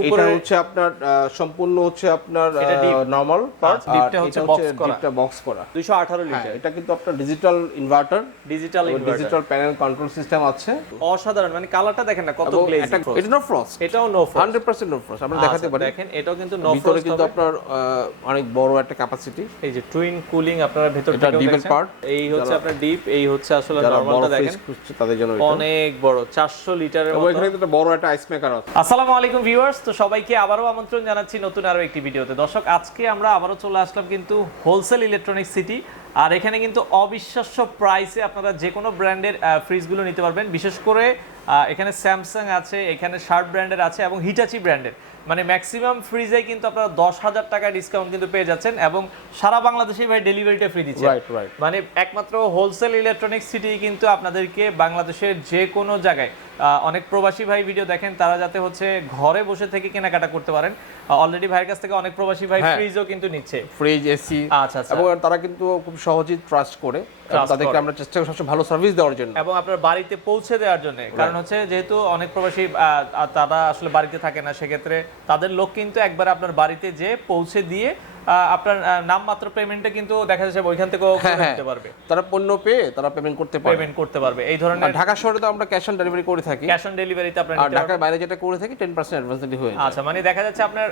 উপরে এটা হচ্ছে আপনার সম্পূর্ণ হচ্ছে আপনার নরমাল পার্ট, ডিপটা হচ্ছে বক্স করা 218 লিটার। এটা কিন্তু আপনার digital inverter, digital panel control system আছে। অসাধারণ, মানে কালারটা দেখেন না কত গ্লেজ। এটা নো ফ্রস্ট, এটাও নো ফ্রস্ট, 100% নো ফ্রস্ট। আমরা দেখাতে পারি, দেখেন এটাও কিন্তু নো ফ্রস্ট। ভিতরে কিন্তু আপনার অনেক বড় একটা ক্যাপাসিটি। এই যে টুইন কুলিং আপনারা ভিতর থেকে ডিপের পার্ট, এই হচ্ছে আপনার ডিপ, এই হচ্ছে আসলে নরমালটা দেখেন তাদের জন্য অনেক বড় 400 লিটারের মতো। এখানে একটা বড় একটা আইস মেকার আছে। আসসালামু আলাইকুম ভিউয়ার্স, তো সবাইকে আবারো আমন্ত্রণ জানাচ্ছি নতুন আরো একটি ভিডিওতে। দর্শক, আজকে আমরা আবারো চলে আসলাম কিন্তু হোলসেল ইলেকট্রনিক্স সিটি, আর এখানে কিন্তু অবিশ্বাস্য প্রাইসে আপনারা যে কোনো ব্র্যান্ডের ফ্রিজগুলো নিতে পারবেন। বিশেষ করে এখানে স্যামসাং আছে, এখানে শার্প ব্র্যান্ডের আছে এবং হিটাচি ব্র্যান্ডের, মানে ম্যাক্সিমাম ফ্রিজে কিন্তু আপনারা 10,000 টাকা ডিসকাউন্ট কিন্তু পেয়ে যাচ্ছেন এবং সারা বাংলাদেশে ভাই ডেলিভারিটা ফ্রি দিচ্ছে। মানে একমাত্র হোলসেল ইলেকট্রনিক্স সিটি কিন্তু আপনাদেরকে বাংলাদেশের যে কোনো জায়গায়, অনেক প্রবাসী ভাই ভিডিও দেখেন, তারা যাতে হচ্ছে ঘরে বসে থেকে কেনাকাটা করতে পারেন। অলরেডি ভাইয়ের কাছ থেকে অনেক প্রবাসী ভাই ফ্রিজও কিন্তু নিচ্ছে, ফ্রিজ, এসি। আচ্ছা, এবং তারা কিন্তু খুব সহজেই ট্রাস্ট করে, তাদেরকে আমরা চেষ্টা করি সবচেয়ে ভালো সার্ভিস দেওয়ার জন্য এবং আপনার বাড়িতে পৌঁছে দেওয়ার জন্য। কারণ হচ্ছে যেহেতু অনেক প্রবাসী তারা আসলে বাড়িতে থাকে না, সেক্ষেত্রে তাদের লোক কিন্তু একবার আপনার বাড়িতে যে পৌঁছে দিয়ে আপনার নামমাত্র পেমেন্টটা কিন্তু দেখা যাচ্ছে ওইখান থেকেও করতে পারবে। তারা পণ্য পেয়ে তারা পেমেন্ট করতে পারবে। এই ধরনের ঢাকা শহরে তো আমরা ক্যাশ অন ডেলিভারি করে থাকি, ক্যাশ অন ডেলিভারিতে আপনারা আর ঢাকার বাইরে যেটা করে থাকি 10% অ্যাডভান্স দিতে হয়। আচ্ছা, মানে দেখা যাচ্ছে আপনার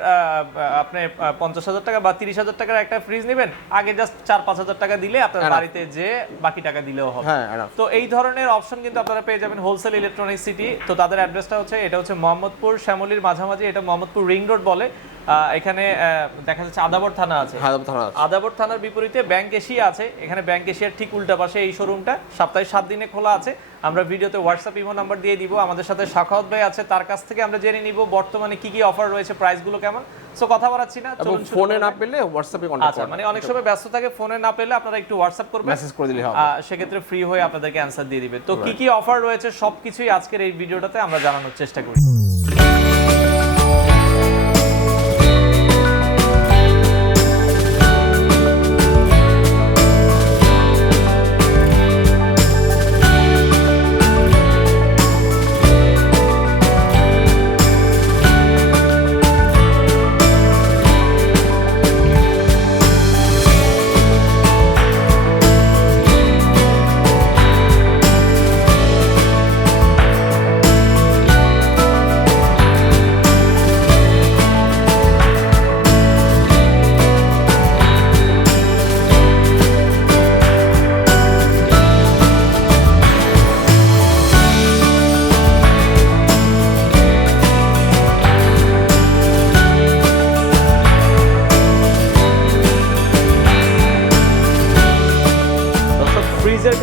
আপনি 50,000 টাকা বা 30,000 টাকার একটা ফ্রিজ নেবেন, আগে জাস্ট 4-5,000 টাকা দিলে আপনার বাড়িতে যে বাকি টাকা দিলেও হবে। তো এই ধরনের অপশন কিন্তু আপনারা পেয়ে যাবেন হোলসেল ইলেকট্রনিক্স সিটি। তো তাদের অ্যাড্রেসটা হচ্ছে, এটা হচ্ছে মোহাম্মদপুর শ্যামলীর মাঝামাঝি, এটা মোহাম্মদপুর রিং রোড বলে। এখানে দেখা যাচ্ছে আদাবর থানা আছে, আদাবর থানার বিপরীতে ব্যাংক এশিয়া আছে। এখানে ব্যাংক এশিয়ার ঠিক উল্টা পাশে এই শোরুমটা সপ্তাহে 7 দিনে খোলা আছে। আমরা ভিডিওতে হোয়াটসঅ্যাপ ইমো নাম্বার দিয়ে দিব। আমাদের সাথে সাখাওয়াত ভাই আছে, তার কাছ থেকে আমরা জেনে নিব বর্তমানে কি কি অফার রয়েছে, প্রাইসগুলো কেমন। সো কথা বাড়াচ্ছি না, চলুন। ফোনে না পেলে হোয়াটসঅ্যাপে কন্টাক্ট করুন। আচ্ছা, মানে অনেক সময় ব্যস্ত থাকে, ফোনে না পেলে আপনারা একটু হোয়াটসঅ্যাপ করবেন, মেসেজ করে দিলে হবে, সেক্ষেত্রে ফ্রি হয়ে আপনাদেরকে অ্যানসার দিয়ে দিবে। তো কি কি অফার রয়েছে সবকিছুই আজকের এই ভিডিওটাতে আমরা জানানোর চেষ্টা করি।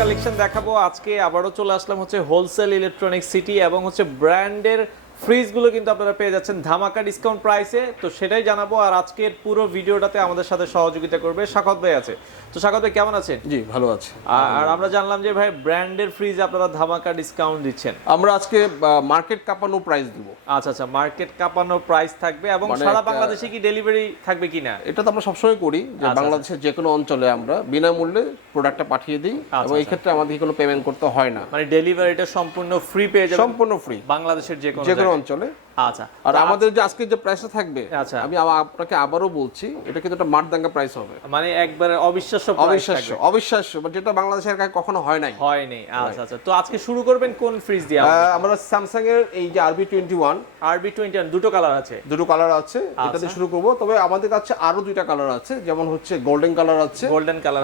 কালেকশন দেখাবো আজকে। আবারও চলে আসলাম হচ্ছে হোলসেল ইলেকট্রনিক্স সিটি এবং হচ্ছে ব্র্যান্ডের ফ্রিজগুলো কিন্তু আপনারা পেয়ে যাচ্ছেন ধামাকা ডিসকাউন্ট প্রাইসে। তো সেটাই জানাবো, আর আজকের পুরো ভিডিওটাতে আমাদের সাথে সহযোগিতা করবে সাখাওয়াত ভাই আছে। তো সাখাওয়াত ভাই কেমন আছেন? জি, ভালো আছি। আর আমরা জানলাম যে ভাই ব্র্যান্ডের ফ্রিজ আপনারা ধামাকা ডিসকাউন্ট দিচ্ছেন। আমরা আজকে মার্কেট কাঁপানো প্রাইস দিব। আচ্ছা, মার্কেট কাঁপানো প্রাইস থাকবে এবং সারা বাংলাদেশে কি ডেলিভারি থাকবে কিনা? এটা তো আমরা সবসময় করি যে বাংলাদেশের যে কোনো অঞ্চলে আমরা বিনামূল্যে প্রোডাক্টটা পাঠিয়ে দিই এবং এই ক্ষেত্রে আমাদের কোনো পেমেন্ট করতে হয় না। মানে ডেলিভারিটা সম্পূর্ণ ফ্রি পেয়ে যাবেন, সম্পূর্ণ ফ্রি, বাংলাদেশের যে কোনো অঞ্চলে। আচ্ছা, আর আমাদের যে আজকে যে প্রাইসটা থাকবে, আমি আপনাকে আবারও বলছি, এটা কিন্তু একটা মারদাঙ্গা প্রাইস হবে, মানে একবারে অবিশ্বাস্য, মানে যেটা বাংলাদেশের কাছে কখনো হয়নি। আচ্ছা, তো আজকে শুরু করবেন কোন ফ্রিজ দিয়ে? আমরা স্যামসাং এর এই যে RB21 দুটো কালার আছে, এটা দিয়ে শুরু করব। তবে আমাদের কাছে আরো দুইটা কালার আছে, যেমন হচ্ছে গোল্ডেন কালার আছে,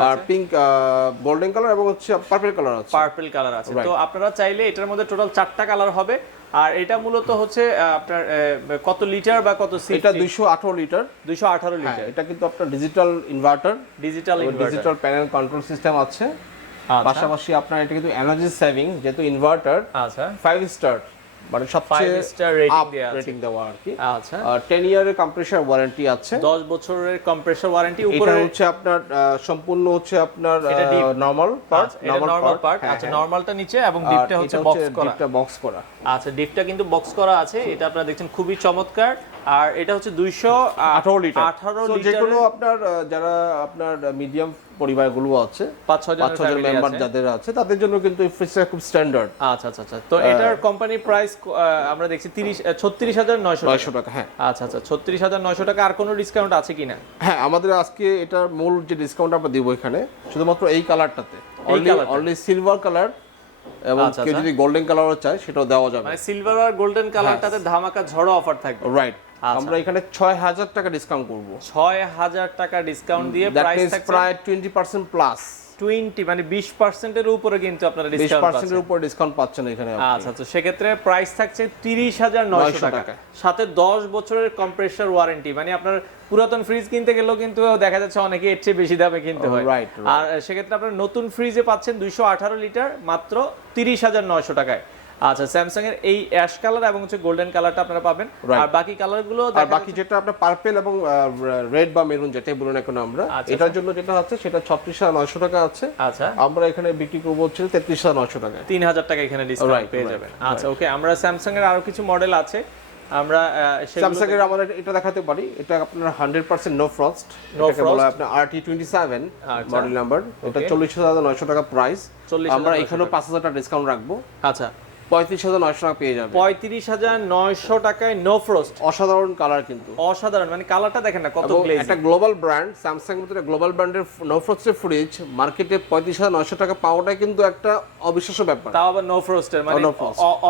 আর পিঙ্ক গোল্ডেন কালার এবং হচ্ছে পার্পল কালার আছে। তো আপনারা চাইলে এটার মধ্যে টোটাল 4টা কালার হবে। আর এটা মূলত হচ্ছে আপনার কত লিটার বা কত সিসি? এটা 218 লিটার। এটা কিন্তু আপনার digital inverter, digital panel control system আছে। পাশাপাশি আপনার এটা কিন্তু এনার্জি সেভিং, যেহেতু ইনভার্টার। আচ্ছা, 5 স্টার, মানে সবচেয়ে 5 স্টার রেটিং দেওয়া আর কি। আচ্ছা, 10 ইয়ারের কম্প্রেসর ওয়ারেন্টি আছে, 10 বছরের কম্প্রেসর ওয়ারেন্টি। উপরে হচ্ছে আপনার সম্পূর্ণ হচ্ছে আপনার নরমাল পার্ট। আচ্ছা, নরমালটা নিচে এবং ডিপটা হচ্ছে বক্স করা। আচ্ছা, ডিপটা কিন্তু বক্স করা আছে, এটা আপনারা দেখছেন খুবই চমৎকার। আর এটা হচ্ছে 218 লিটার। যে কোনো আপনার যারা আপনার মিডিয়াম পরিবারগুলো আছে, 5-6 জন মেম্বার যাদের আছে তাদের জন্য কিন্তু এই ফ্রিজটা খুব স্ট্যান্ডার্ড। আচ্ছা আচ্ছা আচ্ছা। তো এটার কোম্পানি প্রাইস আমরা দেখছি 36,900 টাকা। হ্যাঁ আচ্ছা আচ্ছা, 36,900 টাকা। আর কোনো ডিসকাউন্ট আছে কিনা? হ্যাঁ, আমাদের আজকে এটার মূল যে ডিসকাউন্ট আমরা দিব এখানে শুধুমাত্র এই কালারটাতে, অনলি সিলভার কালার, এবং কেউ যদি গোল্ডেন কালারও চায় সেটাও দেওয়া যাবে। মানে সিলভার আর গোল্ডেন কালারটাতে ধামাকা ঝড়ো অফার থাকবে। রাইট, আমরা এখানে 6,000 টাকা ডিসকাউন্ট করব। 6,000 টাকা ডিসকাউন্ট দিয়ে প্রাইস থাকছে প্রায় 20% প্লাস। 20 মানে 20% এর উপরে কিন্তু আপনারা ডিসকাউন্ট পাচ্ছেন। 20% এর উপরে ডিসকাউন্ট পাচ্ছেন এখানে আপনি। আচ্ছা আচ্ছা, সেক্ষেত্রে প্রাইস থাকছে 30,900 টাকা, সাথে 10 বছরের কম্প্রেসর ওয়ারেন্টি। মানে আপনার পুরাতন ফ্রিজ কিনতে গেলেও কিন্তু দেখা যাচ্ছে অনেকে এর চেয়ে বেশি দামে কিনতে হয়। আর সেক্ষেত্রে আপনারা নতুন ফ্রিজে পাচ্ছেন 218 লিটার মাত্র 30,900 টাকায়। আচ্ছা, স্যামসাং এর এই অ্যাশ কালার এবং হচ্ছে গোল্ডেন কালারটা আপনারা পাবেন। আর বাকি কালারগুলো আর বাকি যেটা আপনার পার্পল এবং রেড বা মেরুন যেটাই বলুন এখন আমরা, এটার জন্য যেটা আছে সেটা 36,900 টাকা আছে। আচ্ছা, আমরা এখানে বিক্রি করব হচ্ছে 33,900 টাকা। 3,000 টাকা এখানে ডিসকাউন্ট পেয়ে যাবেন। আচ্ছা ওকে, আমরা স্যামসাং এর আরো কিছু মডেল আছে, আমরা স্যামসাং এর আমাদের এটা দেখাতে পারি। এটা আপনার 100% নো ফ্রস্ট, এটাকে বলা হয় আপনার RT27 মডেল নাম্বার। এটা 40,900 টাকা প্রাইস। আমরা এখানেও 5,000 টাকা ডিসকাউন্ট রাখবো। আচ্ছা, 35,900 টাকা পেয়ে যাবে। 35,900 টাকায় নো ফ্রস্ট। অসাধারণ কালার কিন্তু, অসাধারণ। মানে কালারটা দেখেন না কত গ্লেজি। একটা গ্লোবাল ব্র্যান্ড, স্যামসাং মতো একটা গ্লোবাল ব্র্যান্ডের নো ফ্রস্টের ফ্রিজ মার্কেটে 35,900 টাকা পাওয়াটা কিন্তু একটা অবিশ্বাস্য ব্যাপার। তাও আবার নো ফ্রস্টের, মানে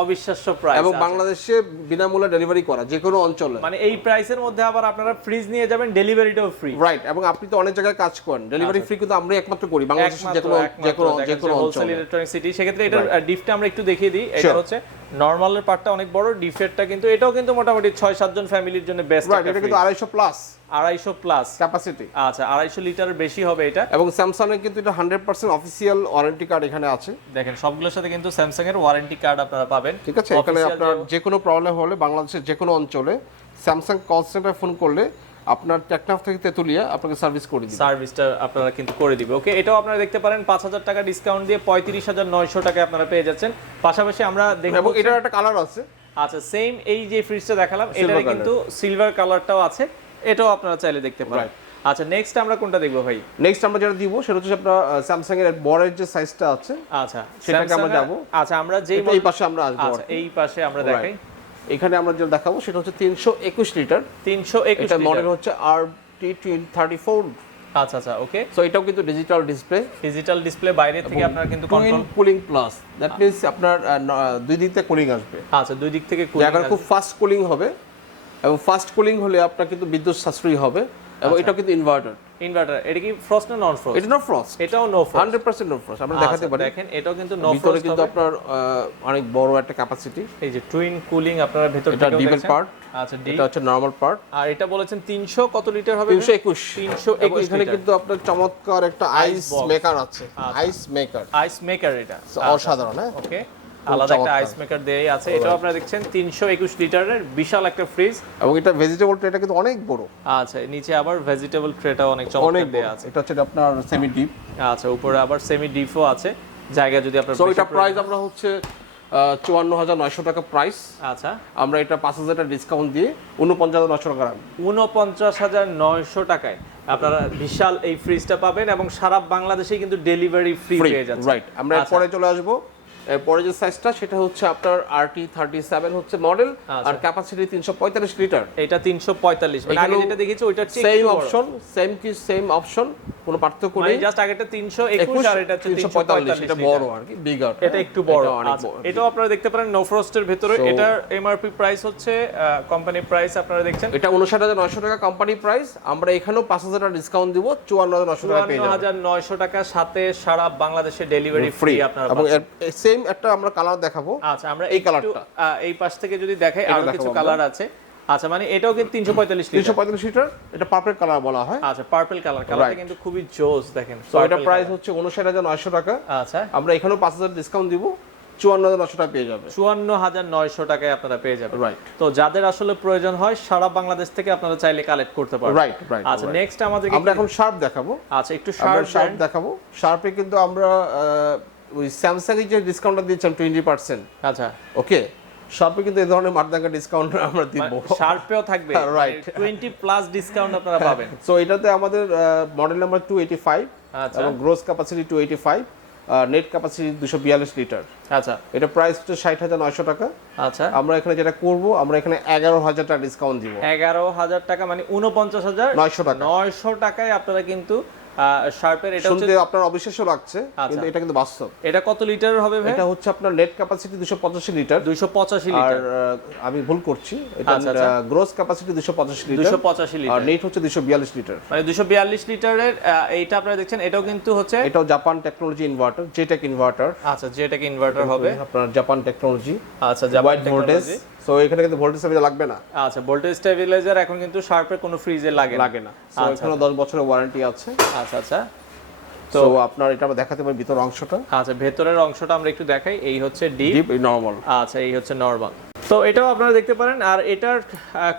অবিশ্বাস্য প্রাইস। এবং বাংলাদেশে বিনামূল্যে ডেলিভারি করা যে কোনো অঞ্চলে। মানে এই প্রাইসের মধ্যে আবার আপনারা ফ্রিজ নিয়ে যাবেন, ডেলিভারিটাও ফ্রি। রাইট, এবং আপনি তো অনেক জায়গায় কাজ করেন, ডেলিভারি ফ্রি কিন্তু আমরা একমাত্র করি বাংলাদেশের যে কোনো হোলসেল ইলেকট্রনিক সিটি। সেক্ষেত্রে এটার ডিফটা আমরা একটু দেখিয়ে দিই। এটা হচ্ছে নরমালের পার্টটা অনেক বড়, ডিফেক্টটা কিন্তু এটাও কিন্তু মোটামুটি 6-7 জন ফ্যামিলির জন্য বেস্ট। এটা কিন্তু 250 প্লাস, 250 প্লাস ক্যাপাসিটি। আচ্ছা, 250 লিটারের বেশি হবে এটা। এবং স্যামসাং এর কিন্তু এটা 100% অফিশিয়াল ওয়ারেন্টি কার্ড এখানে আছে। দেখেন সবগুলোর সাথে কিন্তু স্যামসাং এর ওয়ারেন্টি কার্ড আপনারা পাবেন। ঠিক আছে, এখানে আপনার যে কোনো প্রবলেম হলে বাংলাদেশের যে কোনো অঞ্চলে স্যামসাং কল সেন্টারে ফোন করলে আপনার টেকনাফ থেকে তেতুলিয়া আপনাকে সার্ভিস করে দিবে। সার্ভিসটা আপনারা কিন্তু করে দিবে। ওকে, এটাও আপনারা দেখতে পারেন 5,000 টাকা ডিসকাউন্ট দিয়ে 35,900 টাকায় আপনারা পেয়ে যাচ্ছেন। পাশাপাশি আমরা দেখব, এবং এটার একটা কালার আছে। আচ্ছা, সেম এই যে ফ্রিজটা দেখালাম এটারে কিন্তু সিলভার কালারটাও আছে, এটাও আপনারা চাইলে দেখতে পারেন। আচ্ছা, নেক্সট আমরা কোনটা দেখব ভাই? নেক্সট আমরা যেটা দিব সেটা হচ্ছে আপনার স্যামসাং এর বড়ের যে সাইজটা আছে। আচ্ছা, সেটাকে আমরা যাব। আচ্ছা, আমরা এই পাশে আমরা আসবো। আচ্ছা, এই পাশে আমরা দেখাই। এখানে আমরা যেটা দেখাবো সেটা হচ্ছে 321 লিটার। 321 এটা মডেল হচ্ছে RT34। আচ্ছা আচ্ছা, ওকে। সো এটাও কিন্তু ডিজিটাল ডিসপ্লে, বাইরে থেকে আপনারা কিন্তু control cooling plus, that means আপনার দুই দিক থেকে কুলিং আসবে। আচ্ছা, দুই দিক থেকে কুলিং আসবে, খুব ফাস্ট কুলিং হবে। এবং ফাস্ট কুলিং হলে আপনার কিন্তু বিদ্যুৎ সাশ্রয়ী হবে। এবং এটাও কিন্তু ইনভার্টার। এটা কি ফ্রস্ট না নন ফ্রস্ট? এটা নো ফ্রস্ট, এটাও নো ফ্রস্ট, 100% নো ফ্রস্ট। আমরা দেখাতে পারি। দেখেন এটাও কিন্তু নো ফ্রস্ট। ভিতরে কিন্তু আপনার অনেক বড় একটা ক্যাপাসিটি। এই যে টুইন কুলিং আপনারা ভিতর থেকে দেখেন। এটা ডিপেল পার্ট। আচ্ছা, এটা হচ্ছে নরমাল পার্ট। আর এটা বলেছেন 300 কত লিটার হবে? 321 এখানে কিন্তু আপনার চমৎকার একটা আইস মেকার আছে। আইস মেকার এটা অসাধারণ। হ্যাঁ, ওকে, আলাদা একটা আইস মেকার দেই আছে। এটাও আপনারা দেখছেন 321 লিটারের বিশাল একটা ফ্রিজ। এবং এটা ভেজিটেবল ট্রেটা কিন্তু অনেক বড়। আচ্ছা, নিচে আবার ভেজিটেবল ট্রেটাও অনেক চমৎকার দেয়া আছে। এটা হচ্ছে আপনার সেমি ডিপ। আচ্ছা, উপরে আবার সেমি ডিপও আছে জায়গা যদি আপনার। সো এটা প্রাইস আমরা হচ্ছে 54,900 টাকা প্রাইস। আচ্ছা, আমরা এটা 5,000 টাকা ডিসকাউন্ট দিয়ে 49,900 টাকা রাখবো। 49,900 টাকায় আপনারা বিশাল এই ফ্রিজটা পাবেন এবং সারা বাংলাদেশে কিন্তু ডেলিভারি ফ্রি পেয়ে যাচ্ছেন। রাইট, আমরা এরপরে চলে আসবো। এরপরে যে সাইজটা সেটা হচ্ছে আপনার RT37 হচ্ছে মডেল, আর ক্যাপাসিটি 345 লিটার। এটা 345, মানে আগে যেটা দেখেছি ওইটার চেয়ে সেম অপশন, সেম অপশন, কোনো পার্থক্য নেই। জাস্ট আগেটা 321 আর এটা 345, এটা বড় আর কি, বিগার। এটা একটু বড়। এটাও আপনারা দেখতে পারেন নো ফ্রস্টের ভিতরে। এটার এমআরপি প্রাইস হচ্ছে কোম্পানি প্রাইস আপনারা দেখছেন 59,900 টাকা কোম্পানি প্রাইস। আমরা এখানেও 5,000 টাকা ডিসকাউন্ট দিব, 54,900 টাকা পেয়ে যাবেন। 54,900 টাকা, সাথে সারা বাংলাদেশে ডেলিভারি ফ্রি আপনারা। এবং সেম একটা আমরা কালার দেখাবো। আচ্ছা, আমরা এই কালারটা এই পাশ থেকে যদি দেখাই, আরো কিছু কালার আছে। আচ্ছা, মানে এটাও কিন্তু 345 লিটার। এটা পার্পল কালার বলা হয়। আচ্ছা, পার্পল কালারটা কিন্তু খুবই জোস দেখেন। সো এটা প্রাইস হচ্ছে 59,900 টাকা। আচ্ছা, আমরা এখানেও 5,000 ডিসকাউন্ট দিব, 54,900 টাকা পেয়ে যাবে। 54,900 টাকায় আপনারা পেয়ে যাবেন। রাইট, তো যাদের আসলে প্রয়োজন হয় সারা বাংলাদেশ থেকে আপনারা চাইলে কালেক্ট করতে পারবেন। রাইট। আচ্ছা, নেক্সট আমাদের আমরা এখন শার্প দেখাবো। আচ্ছা, একটু শার্প দেখাবো। শার্পে কিন্তু আমরা ওই স্যামসাং এর যে ডিসকাউন্টটা দিয়েছেন 20%। আচ্ছা, ওকে, শার্পে কিন্তু এই ধরনের মারদাঙ্গা ডিসকাউন্ট আমরা দিব। শার্পেও থাকবে, রাইট, 20 প্লাস ডিসকাউন্ট আপনারা পাবেন। সো এটাতে আমাদের মডেল নাম্বার 285, আচ্ছা এবং gross capacity 285, net capacity 242 litre. আচ্ছা এটা প্রাইস হচ্ছে 60,900 টাকা। আচ্ছা আমরা এখানে যেটা করব, আমরা এখানে 11,000 টাকা ডিসকাউন্ট দিব। 11,000 টাকা মানে 49,900 টাকা। 900 টাকায় আপনারা কিন্তু শার্পের এটা হচ্ছে শুনতে আপনার অবিশ্বাস্য লাগছে, কিন্তু এটা কিন্তু বাস্তব। এটা কত লিটারের হবে ভাই? এটা হচ্ছে আপনার নেট ক্যাপাসিটি 285 লিটার। 285 আর লিটার। আমি ভুল করছি, এটা গ্রোস ক্যাপাসিটি 285 লিটার। 285 লিটার। আর নেট হচ্ছে 242 লিটার। মানে 242 লিটারের এইটা আপনারা দেখছেন, এটাও কিন্তু হচ্ছে এটাও জাপান টেকনোলজি ইনভার্টার, জেটেক ইনভার্টার। আচ্ছা জেটেক ইনভার্টার হবে আপনার জাপান টেকনোলজি। আচ্ছা জাপান ভোল্টেজ, টেকনোলজি। সো এখানে কিন্তু ভোল্টেজ স্টেবিলাইজার লাগবে না। আচ্ছা ভোল্টেজ স্টেবিলাইজার এখন কিন্তু শার্পের কোনো ফ্রিজে লাগে না। সো এখানে 10 বছরের ওয়ারেন্টি আছে। আচ্ছা আচ্ছা তো আপনার এটা আমরা দেখাতে পারি ভিতর অংশটা। আচ্ছা ভেতরের অংশটা আমরা একটু দেখাই। এই হচ্ছে ডিপ, এই নরমাল। আচ্ছা এই হচ্ছে নরমাল। তো এটাও আপনারা দেখতে পারেন। আর এটার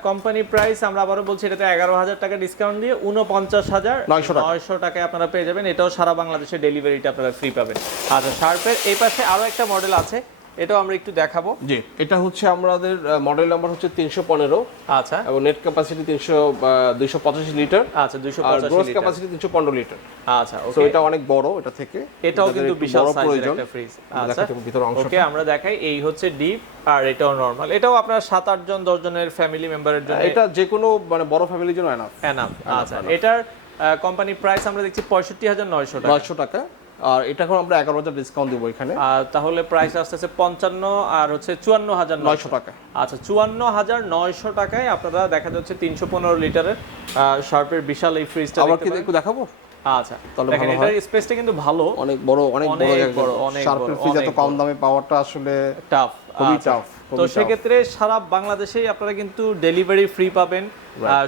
কোম্পানি প্রাইস আমরা আবারও বলছি, এটাতে 11,000 টাকা ডিসকাউন্ট দিয়ে 49,900 টাকায় আপনারা পেয়ে যাবেন। এটাও সারা বাংলাদেশে ডেলিভারিটা আপনারা ফ্রি পাবেন। আচ্ছা শার্পের এই পাশে আরো একটা মডেল আছে, এটাও আমরা একটু দেখাবো। জি, এটা হচ্ছে আমাদের মডেল নাম্বার হচ্ছে 315। আচ্ছা এবং নেট ক্যাপাসিটি 285 লিটার। আচ্ছা 285 আর গ্রোস লিটার। Capacity 315 litre. আচ্ছা সো ওকে, এটা অনেক বড় এটা থেকে। এটাও কিন্তু বিশাল সাইজের প্রয়োজন একটা ফ্রিজ। আচ্ছা দেখাতে ভিতর অংশটা। ওকে আমরা দেখাই। এই হচ্ছে ডিপ আর এটাও নরমাল। এটাও আপনারা 7-8 জন 10 জনের ফ্যামিলি মেম্বারের জন্য, এটা যে কোনো মানে বড় ফ্যামিলির জন্য এনাফ। আচ্ছা এটার কোম্পানি প্রাইস আমরা দেখছি 65,900 টাকা। 900 টাকা। আর এটা এখন আমরা 11,000 ডিসকাউন্ট দেব এখানে। আর তাহলে প্রাইস আসছে 55 আর হচ্ছে 54,900 টাকা। আচ্ছা 54,900 টাকায় আপনারা দেখা যাচ্ছে 315 লিটারের শার্পের বিশাল এই ফ্রিজটা আবার দেখতে কি একটু দেখাবো? আচ্ছা তাহলে দেখেন ভালো এটার স্পেসটা কিন্তু ভালো, অনেক বড় বড়, অনেক শার্পের ফ্রিজ এত কম দামে পাওয়াটা আসলে টাফ, খুবই টাফ। তো সেক্ষেত্রে সারা বাংলাদেশেই আপনারা কিন্তু ডেলিভারি ফ্রি পাবেন।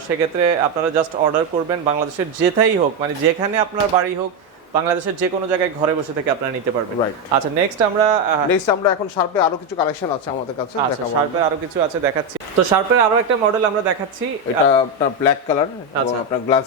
সেক্ষেত্রে আপনারা জাস্ট অর্ডার করবেন, বাংলাদেশের যেথাই হোক, মানে যেখানে আপনার বাড়ি হোক, বাংলাদেশের যে কোনো জায়গায় ঘরে বসে থেকে আপনারা নিতে পারবেন। আচ্ছা নেক্সট আমরা এখন শার্পে আরো কিছু কালেকশন আছে আমাদের কাছে, দেখাবো। শার্পের আরো কিছু আছে দেখাচ্ছি। তো শার্পের আরো একটা মডেল আমরা দেখাচ্ছি, এটা আপনার ব্ল্যাক কালার এবং আপনার গ্লাস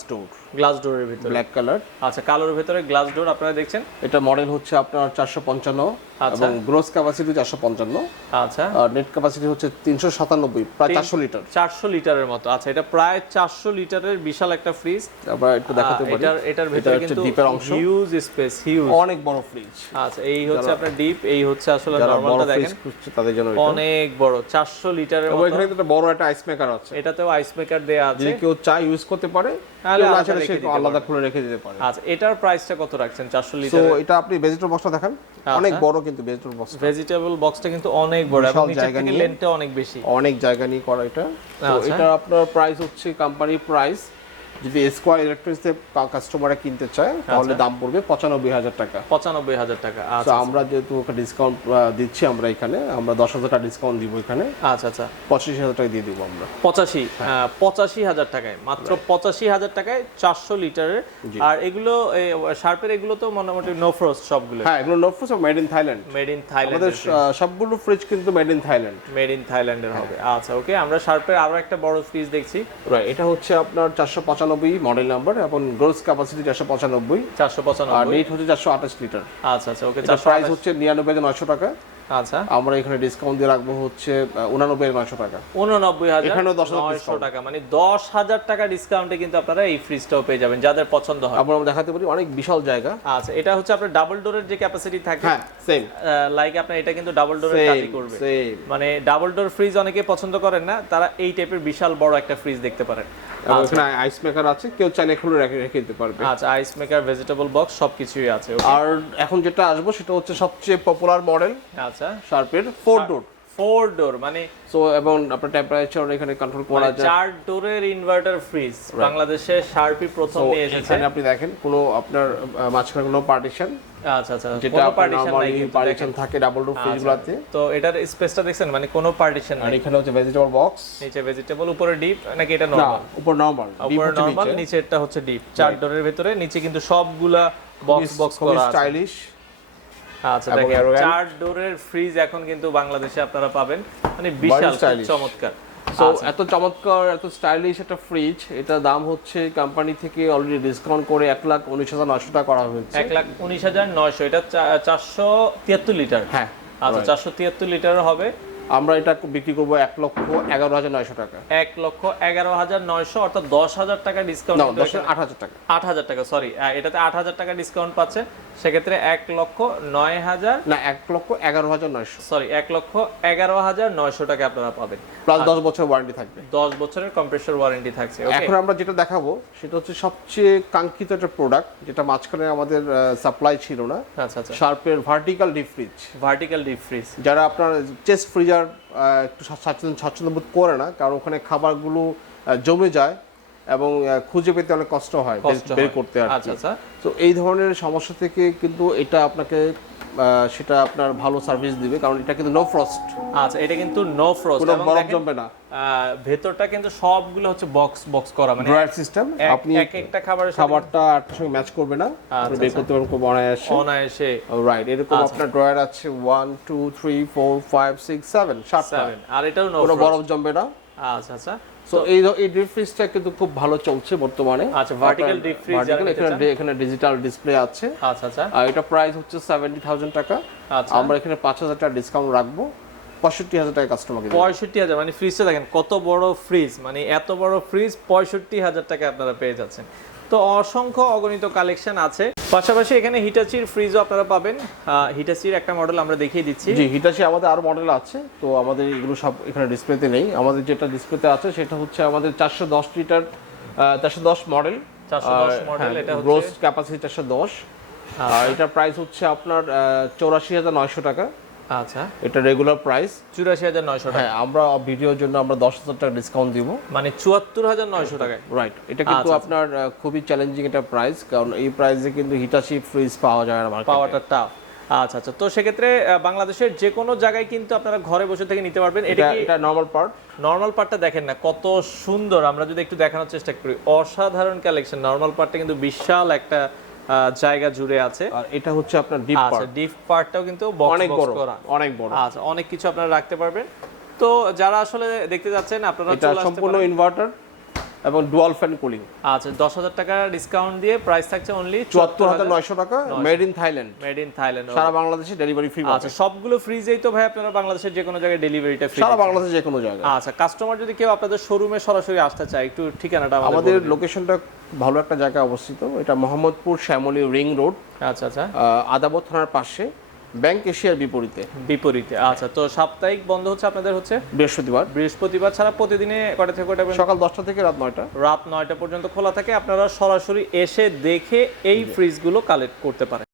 ডোরের ভিতরে ব্ল্যাক কালার। আচ্ছা কালোর ভিতরে গ্লাস ডোর আপনারা দেখছেন। এটা মডেল হচ্ছে আপনার 455 এবং গ্রোস ক্যাপাসিটি 455। আচ্ছা আর নেট ক্যাপাসিটি হচ্ছে 397, প্রায় 400 লিটার। 400 লিটারের মতো। আচ্ছা এটা প্রায় 400 লিটারের বিশাল একটা ফ্রিজ। আমরা একটু দেখাতে পারি। এটার ভিতরে কিন্তু হিউজ স্পেস, হিউজ অনেক বড় ফ্রিজ। আচ্ছা এই হচ্ছে আপনার ডিপ, এই হচ্ছে আসলে নরমালটা দেখেন, তাদের জন্য অনেক বড় 400 লিটারের মতো। এখানে একটা বড় একটা আইস মেকার আছে, এটাতেও আইস মেকার দেয়া আছে, যদি কেউ চায় ইউজ করতে পারে, আলাদা খুলে রেখে দিতে পারে। আচ্ছা এটার প্রাইসটা কত রাখছেন 400 লিটার? তো এটা আপনি ভেজিটেবল বক্সটা দেখেন, অনেক বড়, কিন্তু ভেজিটেবল বক্সটা কিন্তু অনেক বড় এবং নিচে থেকে লেন্থটা অনেক বেশি, অনেক জায়গা নিয়ে করা এটা। তো এটা আপনার প্রাইস হচ্ছে কোম্পানি প্রাইস, যদি স্কয়ার ইলেকট্রনিক্স এর কাস্টমাররা কিনতে চায় তাহলে দাম পড়বে 95,000 টাকা। 95,000 টাকা। আচ্ছা আমরা যেহেতু ওকে ডিসকাউন্ট দিচ্ছি, আমরা এখানে 10,000 টাকা ডিসকাউন্ট দিব এখানে। আচ্ছা আচ্ছা 85,000 টাকা দিয়ে দিব আমরা। 85,000 টাকায়, মাত্র 85,000 টাকায় 400 লিটারের। আর এগুলো শার্পের এগুলো তো মোটামুটি নো ফ্রস্ট সবগুলো। হ্যাঁ এগুলো no frost, made in Thailand. আমাদের সবগুলো ফ্রিজ কিন্তু মেড ইন থাইল্যান্ডের হবে। আচ্ছা ওকে আমরা শার্পের আরো একটা বড় ফ্রিজ দেখছি। এটা হচ্ছে আপনার 495 মডেল নাম্বার এবং গ্রোস ক্যাপাসিটি 495 আর নেট হচ্ছে 428 লিটার। আচ্ছা আচ্ছা ওকে, প্রাইস হচ্ছে 99,900 টাকা। আচ্ছা আমরা এখানে ডিসকাউন্ট দিয়ে রাখবো হচ্ছে 89,900 টাকা। 89,900 টাকা, মানে 10,000 টাকা ডিসকাউন্টে কিন্তু আপনারা এই ফ্রিজটাও পেয়ে যাবেন যাদের পছন্দ হয়। আমরা দেখাতে পারি, অনেক বিশাল জায়গা। আচ্ছা এটা হচ্ছে আপনার ডাবল ডোরের যে ক্যাপাসিটি থাকে, হ্যাঁ সেম লাইক আপনার এটা কিন্তু ডাবল ডোরের কাজই করবে। মানে ডাবল ডোর ফ্রিজ অনেকে পছন্দ করেন না, তারা এই টাইপের বিশাল বড় একটা ফ্রিজ দেখতে পারেন। এবং এখানে আইস মেকার আছে, কেউ চাইলে খুলে রেখে দিতে পারবে। আচ্ছা আইস মেকার, ভেজিটেবল বক্স সবকিছুই আছে। আর এখন যেটা আসবো সেটা হচ্ছে সবচেয়ে পপুলার মডেল, আচ্ছা শার্পের 4 ডোর, মানে সো এবং আপনার টেম্পারেচার এখানে কন্ট্রোল করা যায়। 4 ডোরের ইনভার্টার ফ্রিজ বাংলাদেশে শার্পি প্রথম নিয়ে এসেছে। এখানে আপনি দেখেন কোনো আপনার মাঝখানে কোনো পার্টিশন। আচ্ছা আচ্ছা কোনো পার্টিশন থাকে ডাবল ডোর ফ্রিজগুলোতে। তো এটার স্পেসটা দেখছেন, মানে কোনো পার্টিশন আর এখানে হচ্ছে ভেজিটেবল বক্স, নিচে ভেজিটেবল, উপরে ডিপ নাকি এটা নরমাল? উপর নরমাল, উপরে নরমাল, নিচেরটা হচ্ছে ডিপ। 4 ডোরের ভিতরে নিচে কিন্তু সবগুলা বক্স করা আছে, স্টাইলিশ। আচ্ছা দেখেন 4 ডোরের ফ্রিজ এখন কিন্তু বাংলাদেশে আপনারা পাবেন, মানে বিশাল চমৎকার। সো এত চমৎকার, এত স্টাইলিশ একটা ফ্রিজ, এটা দাম হচ্ছে কোম্পানি থেকে অলরেডি ডিসকাউন্ট করে 1,19,900 টাকা করা হয়েছে। 1,19,900, এটা 473 লিটার। হ্যাঁ আচ্ছা 473 লিটারের হবে। আমরা এটা বিক্রি করবো 1,11,900 টাকা। 1,11,900 অর্থাৎ 10,000 টাকা ডিসকাউন্ট। 8,000 টাকা। 8,000 টাকা, সরি, এটাতে 8,000 টাকা ডিসকাউন্ট পাচ্ছে। সেক্ষেত্রে 1,09,000 না 1,11,900, সরি 1,11,900 টাকা আপনারা পাবেন। প্লাস 10 বছর ওয়ারেন্টি থাকবে। 10 বছরের কম্প্রেসর ওয়ারেন্টি থাকছে। এখন আমরা যেটা দেখাবো সেটা হচ্ছে সবচেয়ে কাঙ্ক্ষিত একটা প্রোডাক্ট, যেটা মাঝখানে আমাদের সাপ্লাই ছিল না। আচ্ছা আচ্ছা, শার্পের vertical deep freeze. Vertical deep freeze, যারা আপনার চেস্ট ফ্রিজার একটু স্বাচ্ছন্দ্য বোধ করে না, কারণ ওখানে খাবারগুলো জমে যায় এবং খুঁজে পেতে অনেক কষ্ট হয় বের করতে। আচ্ছা আচ্ছা, তো এই ধরনের সমস্যা থেকে কিন্তু এটা আপনাকে সেটা আপনার ভালো সার্ভিস দিবে, কারণ এটা কিন্তু নো ফ্রস্ট। আচ্ছা, এটা কিন্তু নো ফ্রস্ট এবং বরফ জমবে না। ভেতরটা কিন্তু সবগুলো হচ্ছে বক্স করা, মানে ড্রয়ার সিস্টেম। আপনি এক একটা খাবারটা আটটার সঙ্গে ম্যাচ করবে না, আপনি বের করতে পারবেন খুব অনায়াসে। রাইট, এরকম আপনার ড্রয়ার আছে 1 2 3 4 5 6 7 7টা, আর এটাও নো কোনো বরফ জমবে না। আচ্ছা আচ্ছা, সো এই ডিপ ফ্রিজটা কিন্তু খুব ভালো চলছে বর্তমানে। আচ্ছা, ভার্টিক্যাল ডিপ ফ্রিজ, এখানে ডিজিটাল ডিসপ্লে আছে। আচ্ছা আচ্ছা, আর এটা প্রাইস হচ্ছে 70,000 টাকা। আচ্ছা, আমরা এখানে 5,000 টাকা ডিসকাউন্ট রাখবো, 65,000 টাকা কাস্টমারকে। 65,000, মানে ফ্রিজটা দেখেন কত বড় ফ্রিজ, মানে এত বড় ফ্রিজ 65,000 টাকা আপনারা পেয়ে যাচ্ছেন। তো অসংখ্য অগণিত কালেকশন আছে। পাশাপাশি এখানে হিটাচির ফ্রিজও আপনারা পাবেন। হিটাচির একটা মডেল আমরা দেখিয়ে দিচ্ছি। জি, হিটাচি আমাদের আরো মডেল আছে, তো আমাদের এগুলো সব এখানে ডিসপ্লেতে নেই। আমাদের যেটা ডিসপ্লেতে আছে সেটা হচ্ছে আমাদের 410 লিটার 410 মডেল। 410 মডেল, এটা হচ্ছে গ্রোস ক্যাপাসিটি 410। আর এটা প্রাইস হচ্ছে আপনার 84,900 টাকা। আচ্ছা, এটা রেগুলার প্রাইস 84,900 টাকা। হ্যাঁ, আমরা ভিডিওর জন্য আমরা 10,000 টাকা ডিসকাউন্ট দিব, মানে 74,900 টাকায়। রাইট। এটা কিন্তু আপনার খুবই চ্যালেঞ্জিং একটা প্রাইস, কারণ এই প্রাইসে কিন্তু হিটাচি ফ্রিজ পাওয়া যায় না মার্কেটে, পাওয়াটা টাফ। আচ্ছা আচ্ছা, তো সেক্ষেত্রে বাংলাদেশের যে কোনো জায়গায় কিন্তু আপনারা ঘরে বসে থেকে নিতে পারবেন। এটা নরমাল পার্ট। নরমাল পার্টটা দেখেন না কত সুন্দর, আমরা যদি একটু দেখানোর চেষ্টা করি, অসাধারণ কালেকশন। নরমাল পার্টটা কিন্তু বিশাল একটা জায়গা জুড়ে আছে। আর এটা হচ্ছে আপনার ডিপ পার্ট। আচ্ছা, ডিপ পার্টটাও কিন্তু অনেক বড়, করা, অনেক বড়। আচ্ছা, অনেক কিছু আপনারা রাখতে পারবেন। তো যারা আসলে দেখতে যাচ্ছেন আপনারা এটা সম্পূর্ণ ইনভার্টার এবং ডুয়াল ফ্যান কুলিং। আচ্ছা, 10,000 টাকা ডিসকাউন্ট দিয়ে প্রাইস থাকছে অনলি 74,900 টাকা। Made in Thailand. Made in Thailand, সারা বাংলাদেশে ডেলিভারি ফ্রি। আচ্ছা, সবগুলো ফ্রিজেই তো ভাই আপনারা বাংলাদেশের যে কোনো জায়গায় ডেলিভারিটা ফ্রি, সারা বাংলাদেশে যে কোনো জায়গায়। আচ্ছা, কাস্টমার যদি কেউ আপনাদের শোরুমে সরাসরি আসতে চায়, একটু ঠিকানাটা আমাদের লোকেশনটা ভালো একটা জায়গায় অবস্থিত। এটা মোহাম্মদপুর শ্যামলী রিং রোড। আচ্ছা আচ্ছা, আদাবর থানার পাশে, ব্যাংক এশিয়ার বিপরীতে। আচ্ছা, তো সাপ্তাহিক বন্ধ হচ্ছে আপনাদের হচ্ছে বৃহস্পতিবার ছাড়া প্রতিদিনে কয়টা থেকে কয়টা পর্যন্ত? সকাল 10টা থেকে রাত 9টা পর্যন্ত খোলা থাকে। আপনারা সরাসরি এসে দেখে এই ফ্রিজগুলো কালেক্ট করতে পারেন।